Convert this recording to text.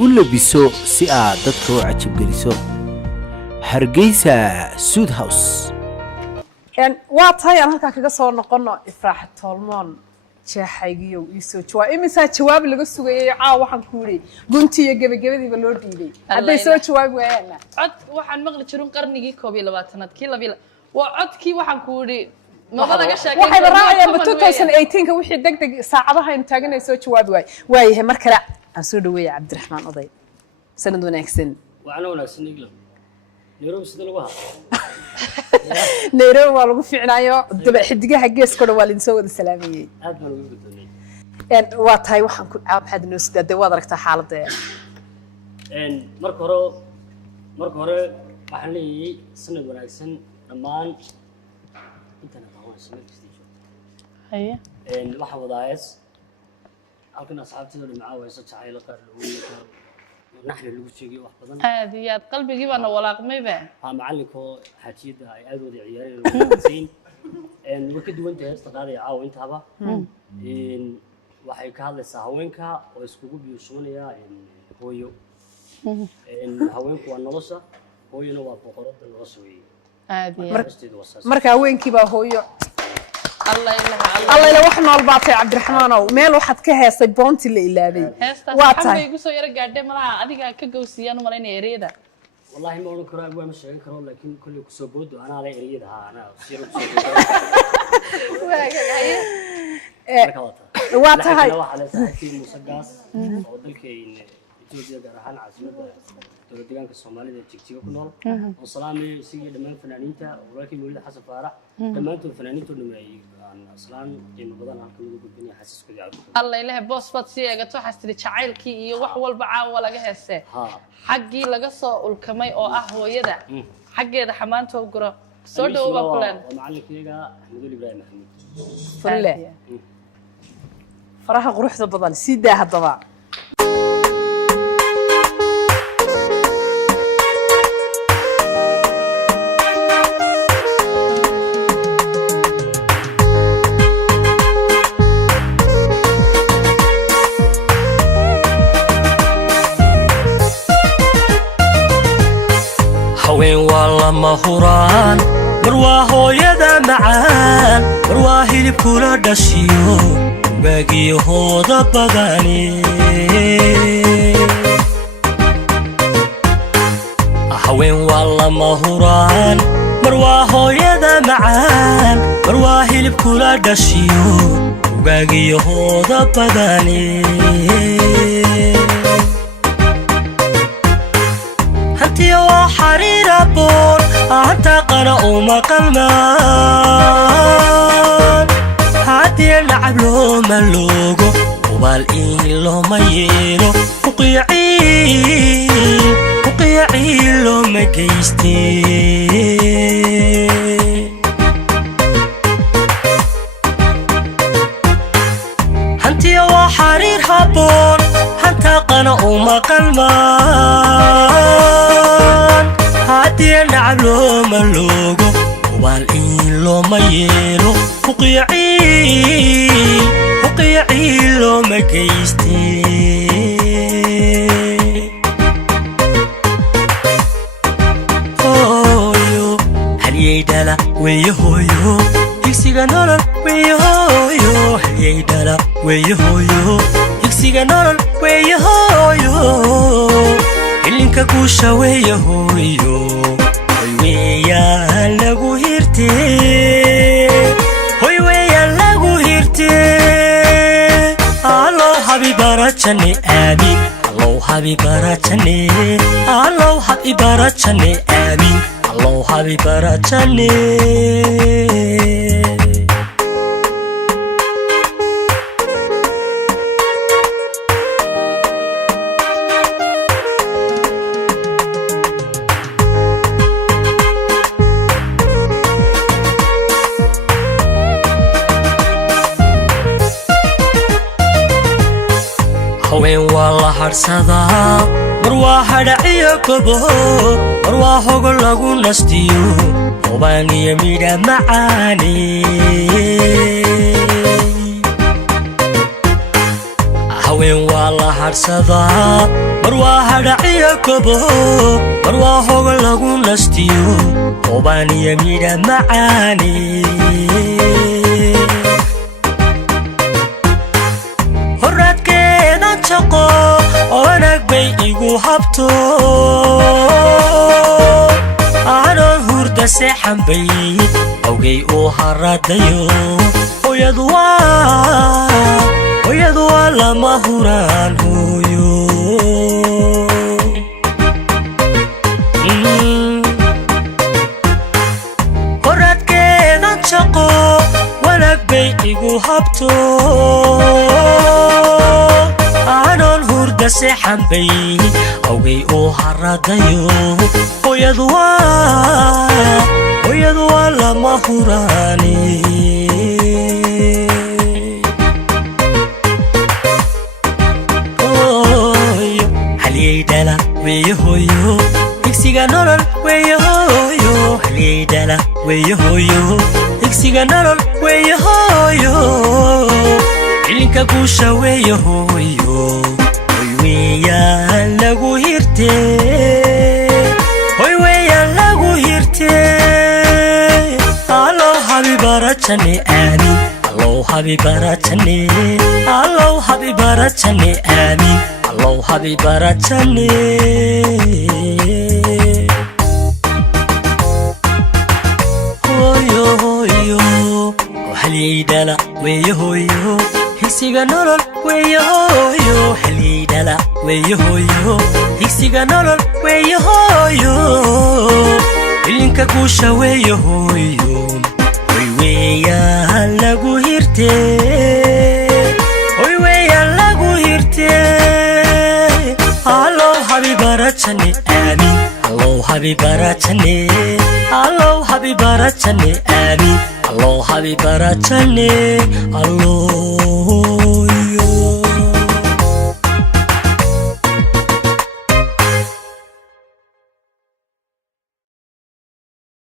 ولا بيسو سئة دكتور عجب جلسو هرجيسة سود هاوس واتهاي أنا هكا كذا صار نقلنا إفراح الطالمان شاحيجيو يسوي شوي مثلا شواب اللي قصوا وحن كوري قنتي يجيب دي بالوردي دي هذا يسوي شواب ويانا عد وحن مغلى شرون قرني كوبي لباتنات كيلا بيلا وعد كي وحن كوري ما بدك أشياء waxay raacayaan 2018 ka wixii degdeg saacadaha in taaganay soo jawaab waay mar kale aan soo dhaweeyay Cabdiraxmaan Oday sanad wanaagsan waxaan wanaagsan iglam Nairobi sida lagu hayo Nairobi waa lagu fiicnaayo daba xidigaha geeskooda waa la soo wada salaamayay aad baan ugu guddoonay waa tahay waxaan ku caabxad noo sidaade waad aragtaa xaaladda marka hore waxaan leeyahay sanad wanaagsan dhammaan inta هيا waxa wadaayas halkan asxaabtooda macaawiso jacayl qaar lagu naxri lagu sheegay wax badan هذه قلبي جيبنا walaaqmay baa ha macalinko xajiyada ay aad wada ciyaareen way ka duwan tahay istaqaad ay caaw intaba waxay ka hadlaysaa haweenka oo iskugu biyuushoonaya hooyo haweenku waa nolosha hooyana waa boqorada nolosha weeye marka haweenkii baa hooyo الله إلا وحنا الباطي عبد الرحمن أو ميل واحد كهسة بونتي اللي إلى واتاي يقصوا يرجع دم لا أديك كجوسيان ولا نيريدا والله ما أقول كرا أبوي مش شايفين كرا لكن كل كسبود وأنا على إريد أنا سيرو واتاي على ساعتين مسجاس أو ذلك إن توجد جرحان عزيمة دولتيان كالصومالي ده تكتيك كنول وصلامي سيجي دمان فنانينتا ولكن ولد حسب فارح دمان تو فنانينتو نماي أصلاً قيمة بدن هالكم يقول الدنيا حاسس كذي عارف الله يله بوس باتسي أجتوا حستري شعيل كي وحول بعاء ولا جهسه حقي لقصة والكماي أو أهو يدا حقي ده حمان توقرا صدق وبقولن ومعلق يجا نقول إبراهيم محمود فله فراح قروح ذا بدن سيدا هالضبع وين والله مهوران مرواه يدا معان مرواه لبكل دشيو باقي هودا بغاني وين والله مهوران مرواه يدا معان مرواه لبكل دشيو باقي هودا بغاني هنتي وحرير بول أنت قرأ مقلمان هاتي اللعب له ملوغو وبالإين له مييلو وقيعي له مكيستي هنتي وحرير هبول أنت قرأ مقلمان هاتي اللعب له ملوغو وبالإين له مييلو وقيعي له مكيستي هويو هليي دالا ويهويو يكسيغا نولل ويهويو هليي دالا ويهويو يكسيغا نولل ويهويو إلينكا كوشا ويهويو ويا لغو هيرتي ويا لغو هيرتي الله حبيب راتشني آمين الله حبيب راتشني الله حبيب راتشني آمين الله حبيب راتشني وين والله حرصدا مروح دعية كبو مروح أقول لقو نستيو وباني يميدا معاني وين والله حرصدا مروح hadhaciyo gobo barwaaqoga lagu nastiyo obaaniya midha macaani horadkeeda jaqo oonag bay igu habto aanon hurda seexan bay awgay uu haradayo hooyadu waa lama huraan hooyo horadkeeda jaqo wanaag bay igu habto aanon hurda seexan bay awgay uu haradayo hooyadu waa lama huraani halyeydhala weeye hooyo digsiga nolol weeye hooyo halyeydhala weeye hooyo digsiga nolol weeye hooyo cilinka guusha weeye hooyo hoy weeyaan lagu hirtee hoy weeyaan lagu hirtee allow habibarajane aamin allow habibarajane allow habibarajane aamin allow habibarajane hooyo hooyo halyeydhala weeye hooyo higsiga nolol weeye hooyo halyeydhala weeye hooyo higsiga nolol weeye hooyo cilinka guusha weeye hooyo hoy weeyaan lagu hirtee hoy weeyaan lagu hirtee allow habibarajane aamin allow habibarajane allow habibarajane aamin allow habibarajane allow